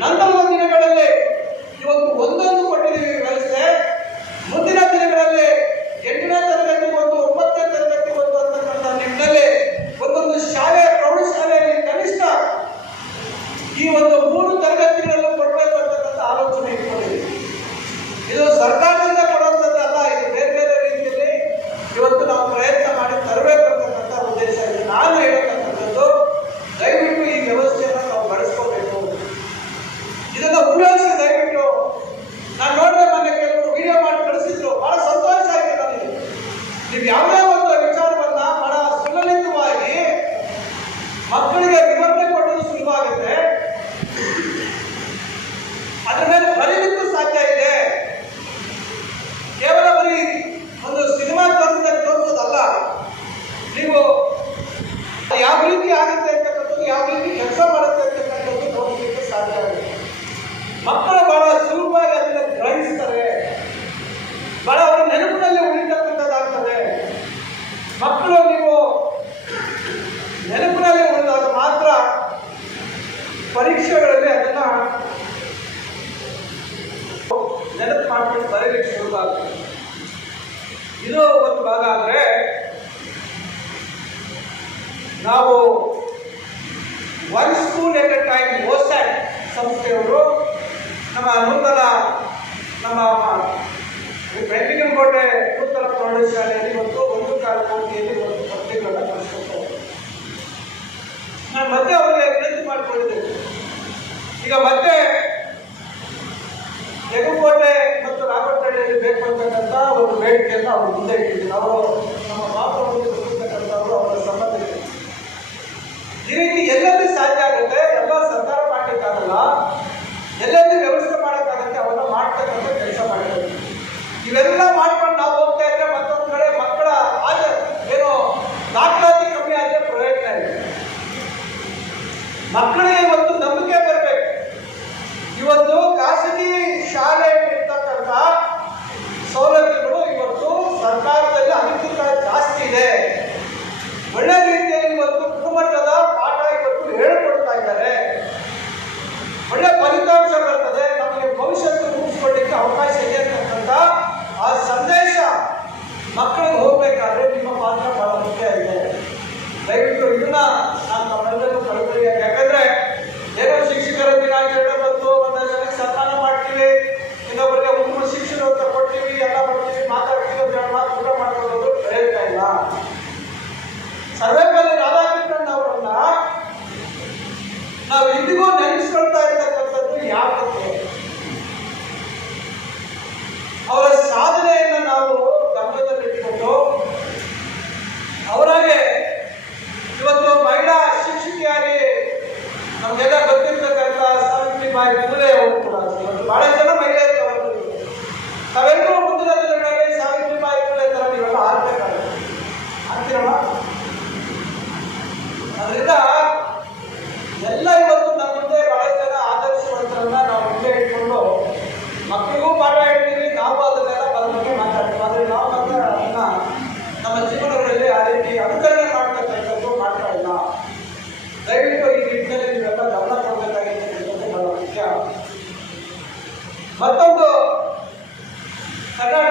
ನನ್ನ ನೀವು ಯಾವ ಪರೀಕ್ಷೆಗಳಲ್ಲಿ ಅದನ್ನ ನೆನಪು ಮಾಡ್ಕೊಂಡು ಬರೀಲಿಕ್ಕೆ ಶುರುವಾಗುತ್ತೆ ಇದು ಒಂದು ಭಾಗ ಅಂದರೆ ನಾವು one school at a time OSAAT ಸಂಸ್ಥೆಯವರು ಈಗ ಮತ್ತೆ ತೆಗುಕೋಟೆ ಮತ್ತು ನಾಗರಹಳ್ಳಿಯಲ್ಲಿ ಬೇಕಂತಕ್ಕಂಥ ಒಂದು ಬೇಡಿಕೆಯನ್ನು ಅವರು ಮುಂದೆ ಇಟ್ಟಿದ್ದೀನಿ ಅವರು ನಮ್ಮ ಪಾತ್ರವನ್ನು ಬರ್ತಕ್ಕಂಥವ್ರು ಅವರ ಇದೆ ಈ ರೀತಿ ಎಲ್ಲೆಲ್ಲಿ ಸಾಧ್ಯ ಆಗುತ್ತೆ, ಎಲ್ಲ ಸರ್ಕಾರ ಮಾಡಲಿಕ್ಕಾಗಲ್ಲ, ಎಲ್ಲೆಲ್ಲಿ ವ್ಯವಸ್ಥೆ ಮಾಡೋಕ್ಕಾಗತ್ತೆ ಅವನ್ನ ಮಾಡ್ತಕ್ಕಂಥ ಕೆಲಸ ಮಾಡಬೇಕು ಇವೆಲ್ಲ ಮಾಡ್ಕೊಂಡು ನಾವು ಹೋಗ್ತಾ ಇದ್ರೆ ಮತ್ತೊಂದು ಕಡೆ ಮಕ್ಕಳ ಆದ ಏನು ದಾಖಲಾತಿ ಕಮ್ಮಿ ಆದರೆ ಪ್ರಯೋಜನ ಇದೆ ಮಕ್ಕಳ మొత్తంతో కర్ణాటక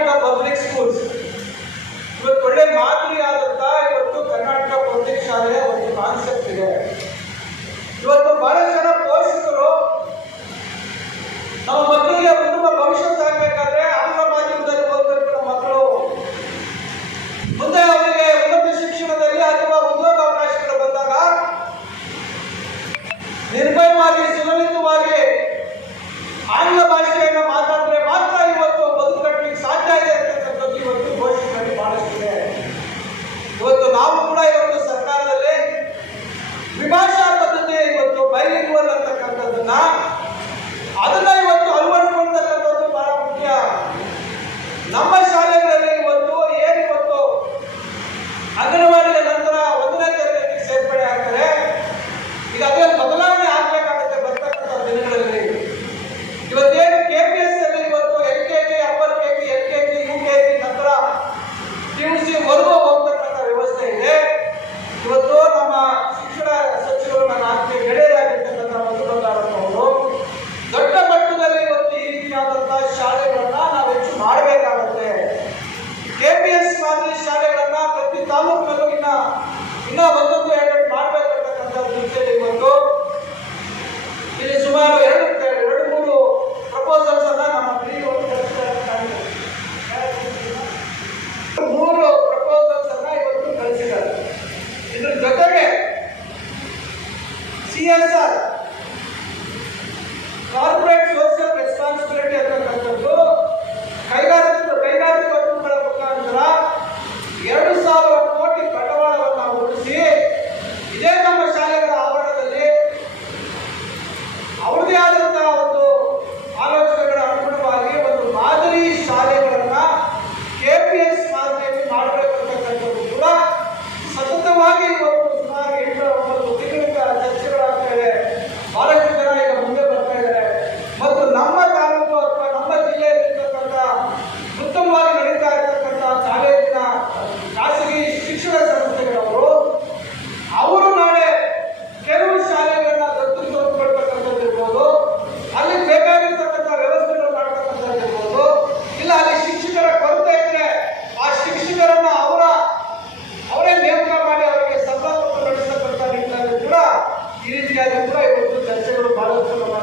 ಈ ಒಂದು ಇವತ್ತು ಚರ್ಚೆಗಳು ಬಹಳಷ್ಟು ನಮ್ಮ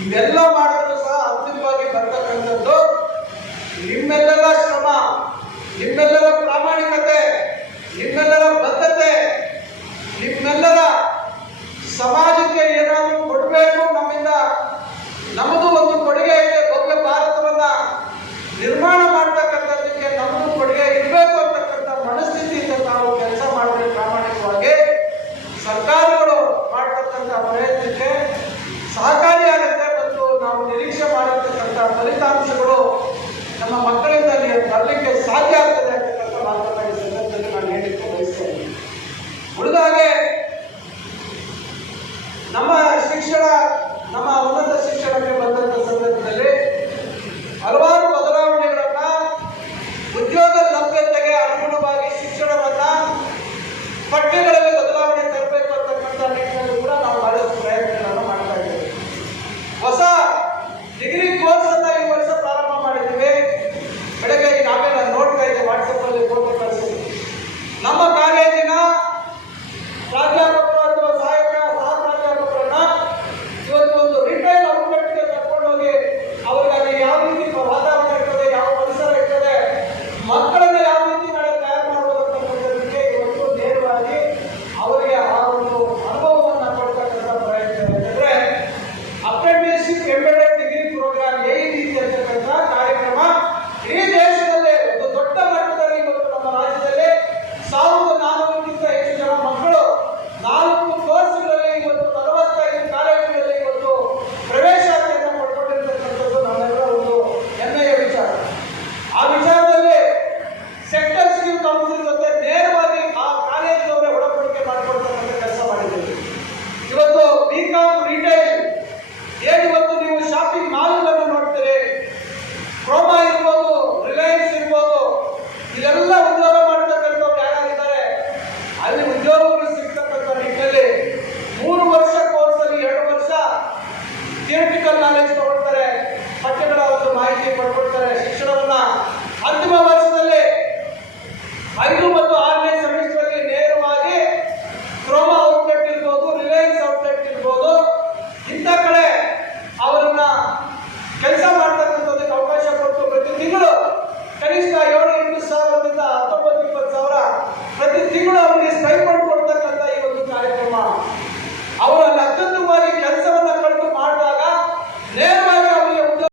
ಇವೆಲ್ಲ ಮಾಡಲು ಸಹ ಅಂತಿಮವಾಗಿ ಬರ್ತಕ್ಕಂಥದ್ದು ನಿಮ್ಮೆಲ್ಲರ ಶ್ರಮ, ನಿಮ್ಮೆಲ್ಲರ ಪ್ರಾಮಾಣಿಕತೆ, ನಿಮ್ಮೆಲ್ಲರ ಬದ್ಧತೆ, ನಿಮ್ಮೆಲ್ಲರ ಸಮಾಜಕ್ಕೆ ಏನಾದರೂ ಕೊಡಬೇಕು ನಮ್ಮಿಂದ